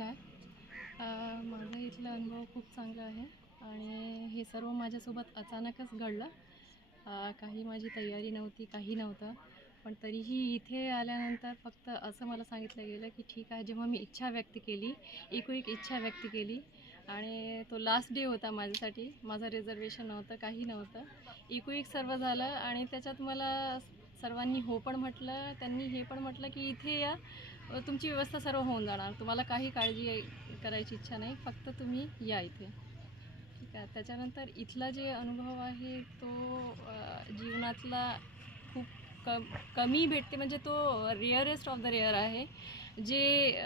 सिद्धार्थ. माझा इथला अनुभव खूप चांगला आहे आणि हे सर्व माझ्यासोबत अचानकच घडलं. काही माझी तयारी नव्हती, काही नव्हतं. पण तरीही इथे आल्यानंतर फक्त असं मला सांगितलं गेलं की ठीक आहे. जेव्हा मी इच्छा व्यक्त केली, एक इच्छा व्यक्त केली आणि तो लास्ट डे होता माझ्यासाठी. माझं रिझर्वेशन नव्हतं, काही नव्हतं. एक सर्व झालं आणि त्याच्यात मला सर्वांनी हो पण म्हटलं. त्यांनी हे पण म्हटलं की इथे या, तुमची व्यवस्था सर्व होऊन जाणार. तुम्हाला काही काळजी करायची इच्छा नाही, फक्त तुम्ही या इथे. ठीक आहे. त्याच्यानंतर इथला जे अनुभव आहे तो जीवनातला खूप कमी भेटते, म्हणजे तो रेअरेस्ट ऑफ द रेअर आहे. जे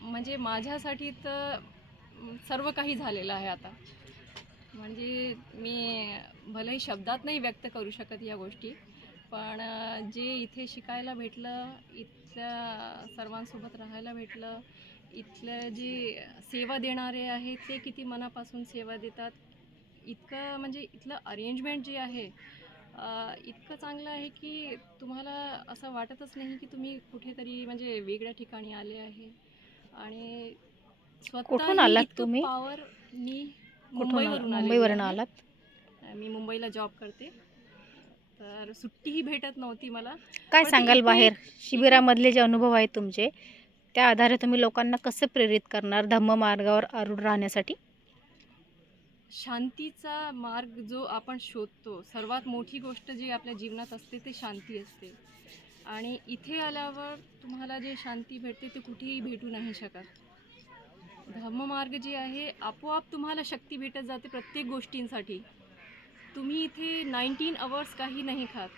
म्हणजे माझ्यासाठी तर सर्व काही झालेलं आहे आता. म्हणजे मी भलेही शब्दात नाही व्यक्त करू शकत या गोष्टी, पण जे इथे शिकायला भेटलं, इथल्या सर्वांसोबत राहायला भेटलं, इथल्या जे सेवा देणारे आहेत ते किती मनापासून सेवा देतात, इतकं म्हणजे इथलं अरेंजमेंट जे आहे इतकं चांगलं आहे की तुम्हाला असं वाटतच नाही की तुम्ही कुठेतरी म्हणजे वेगळ्या ठिकाणी आले आहे. आणि कुठून स्वतःही आलात इतकं तुम्ही? पॉवर. मी कुठून मुंबईवरून आलेली मुंबईवरून आहे. आलात? मी मुंबईला जॉब करते, तर सुट्टीही भेटत नव्हती मला. काय पण ते सांगाल, बाहेर एकूण शिबिरामधले जे अनुभव आहेत तुमचे, त्या आधारे तुम्ही लोकांना कसं प्रेरित करणार धम्म मार्गावर आरूढ राहण्यासाठी? शांतीचा मार्ग जो आपण शोधतो, सर्वात मोठी गोष्ट जी आपल्या जीवनात असते ते शांती असते. आणि इथे आल्यावर तुम्हाला जे शांती भेटते ते कुठेही भेटू नाही शकत. धम्ममार्ग जे आहे, आपोआप तुम्हाला शक्ती भेटत जाते प्रत्येक गोष्टींसाठी. तुम्ही इथे 19 अवर्स काही नाही खात.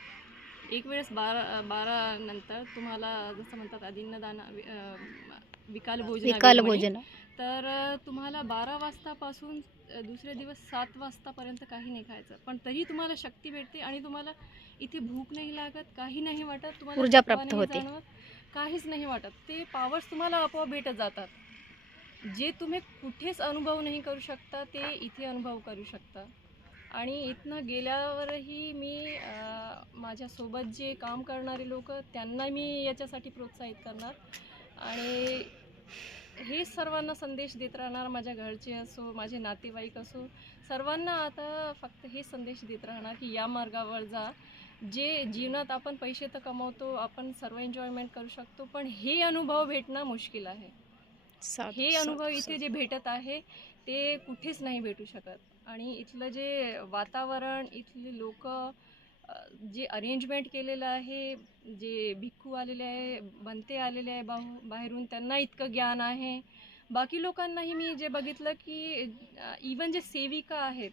एक वेळेस 12 नंतर तुम्हाला जसं म्हणतात अदिन्नदान विकाल विकाल भोजनावेळ म्हणे. भोजन. तर तुम्हाला 12 वाजतापासून दुसरे दिवस 7 वाजतापर्यंत काही नाही खायचं. पण तरी तुम्हाला शक्ती भेटते आणि तुम्हाला इथे भूक नाही लागत, काही नाही वाटत, तुम्हाला ऊर्जा थकवा प्राप्त नाही होते. जाणवत, काहीच नाही वाटत. ते पॉवर्स तुम्हाला आपोआप भेटत जातात. जे तुम्ही कुठेच अनुभव नाही करू शकता ते इथे अनुभव करू शकता. आणि इथनं गेल्यावरही मी माझ्यासोबत जे काम करणारे लोक त्यांना मी याच्यासाठी प्रोत्साहित करणार. आणि हे सर्वांना संदेश देत राहणार, माझ्या घरचे असो, माझे नातेवाईक असो, सर्वांना आता फक्त हे संदेश देत राहणार की या मार्गावर जा. जे जीवनात आपण पैसे तर कमवतो, आपण सर्व एन्जॉयमेंट करू शकतो, पण हे अनुभव भेटणं मुश्किल आहे. साधू हे अनुभव साधू इथे जे साधू. भेटत आहे ते कुठेच नाही भेटू शकत. आणि इथलं जे वातावरण, इथले लोक, जे अरेंजमेंट केलेलं आहे, जे भिक्खू आलेले आहे, बनते आलेले आहे बाहेरून, त्यांना इतकं ज्ञान आहे. बाकी लोकांनाही मी जे बघितलं की इवन जे सेविका आहेत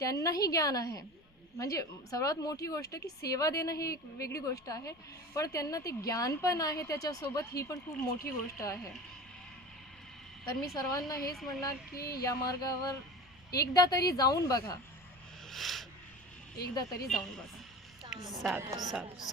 त्यांनाही ज्ञान आहे. म्हणजे सर्वात मोठी गोष्ट की सेवा देणं ही एक वेगळी गोष्ट आहे, पण त्यांना ते ज्ञान पण आहे त्याच्यासोबत, ही पण खूप मोठी गोष्ट आहे. तर मी सर्वांना हेच म्हणणार की या मार्गावर एकदा तरी जाऊन बघा, एकदा तरी जाऊन बघा. साधू साधू साधू.